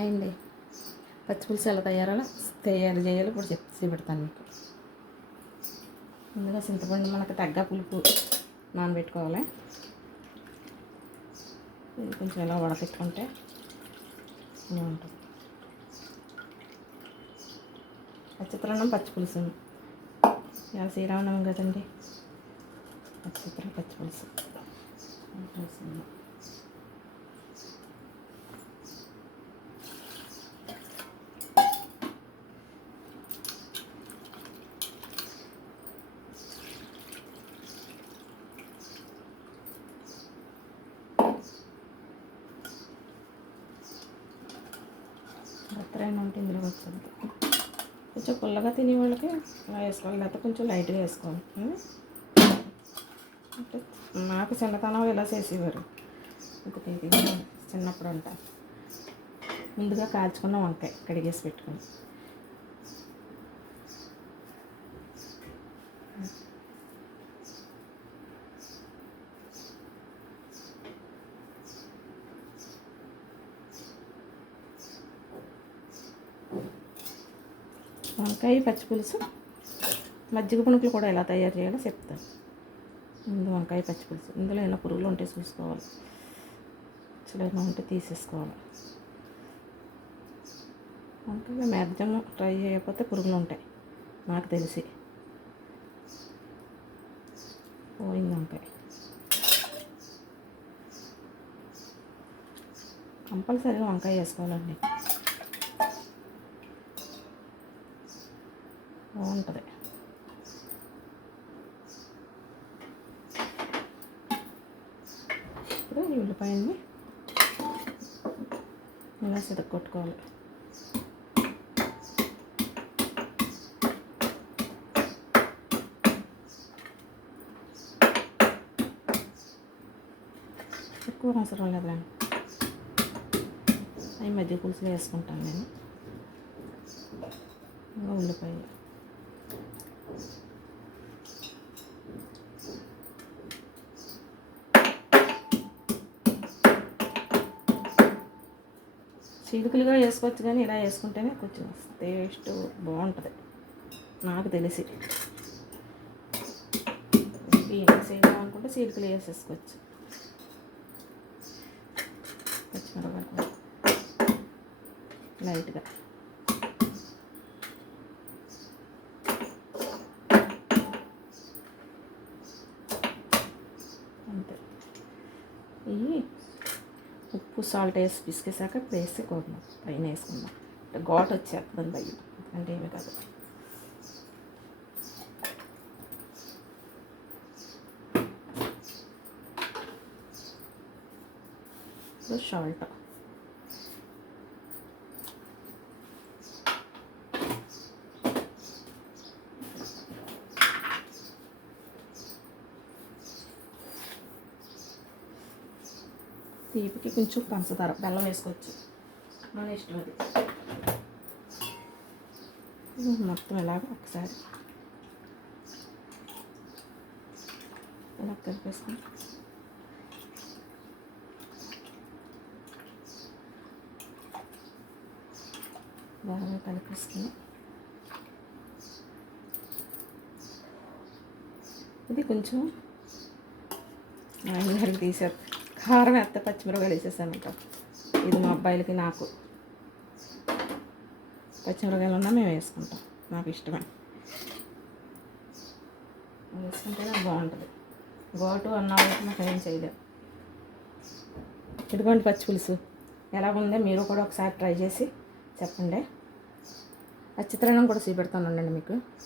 అయింది. పచ్చిపులుసు ఎలా తయారు చేయాలో ఇప్పుడు చూపెడతాను మీకు. ముందుగా చింతపండు మనకు తగ్గ పులుపు నానబెట్టుకోవాలి. ఇది కొంచెం ఎలా వడపెట్టుకుంటే బాగుంటుంది. చిత్రాన్నం పచ్చిపులుసు ఇలా శ్రీరామనవమి కదండి. పచ్చిపులుసు బత్తరైనా ఉంటే ఇందులో వచ్చింది. కొంచెం పుల్లగా తినే వాళ్ళకి అలా వేసుకోవాలి, లేకపోతే కొంచెం లైట్గా వేసుకోవాలి. అంటే నాకు చిన్నతనం ఇలా చేసేవారు. ఇంకా చిన్నప్పుడు అంట ముందుగా కాల్చుకున్న వంకాయ కడిగేసి పెట్టుకుని వంకాయ పచ్చిపులుసు మజ్జిగ పుణుకులు కూడా ఎలా తయారు చేయాలో చెప్తాను. ముందు వంకాయ పచ్చిపులుసు, ఇందులో ఏమైనా పురుగులు ఉంటే చూసుకోవాలి, ఏమైనా ఉంటే తీసేసుకోవాలి. వంకాయ మ్యాక్సిమం ట్రై చేయకపోతే పురుగులు ఉంటాయి నాకు తెలిసి. పోయింది వంకాయ. కంపల్సరీగా వంకాయ వేసుకోవాలండి, బాగుంటుంది. ఇప్పుడు ఈ ఉల్లిపాయని ఇలా కొట్టుకోవాలి. ఎక్కువ అవసరం లేదు, అవి మధ్య పులుసులో వేసుకుంటాను నేను. ఇంకా ఉల్లిపాయలు చీలికలుగా వేసుకోవచ్చు, కానీ ఇలా వేసుకుంటేనే కొంచెం టేస్ట్ బాగుంటుంది నాకు తెలిసి. సేమ్ అనుకుంటే చీలికలు వేసేసుకోవచ్చు. పచ్చిమిరపకాయలు లైట్గా అంతే. ఇవి ఉప్పు సాల్ట్ వేసి పిసికేసాక వేసుకోవడం, పైన వేసుకుందాం. ఘాట్ వచ్చేస్తుంది భయం, అంటే ఏమి కాదు. ఇప్పుడు సాల్ట్ తీపికి కొంచెం పంచదార, బెల్లం వేసుకోవచ్చు, మన ఇష్టం అది. మొత్తం ఇలాగ ఒకసారి ఇలా కలిపేసుకుని బాగా కలిపేసుకుని ఇది కొంచెం అందరికి తీసారు. కారం వేస్తే పచ్చిమిరపకాయలు వేసేసాను. ఇంకా ఇది మా అబ్బాయిలకి నాకు పచ్చిమిరపకాయలు ఉన్నా మేము వేసుకుంటాం, నాకు ఇష్టమే. వేసుకుంటేనే బాగుంటుంది. ఘాటు అన్న వాళ్ళకి నాకు ఏం చేయలేదు. ఇదిగోండి పచ్చిపులుసు ఎలాగుందో మీరు కూడా ఒకసారి ట్రై చేసి చెప్పండి. ఆ చిత్రాన్నం కూడా చూపెడతానండి మీకు.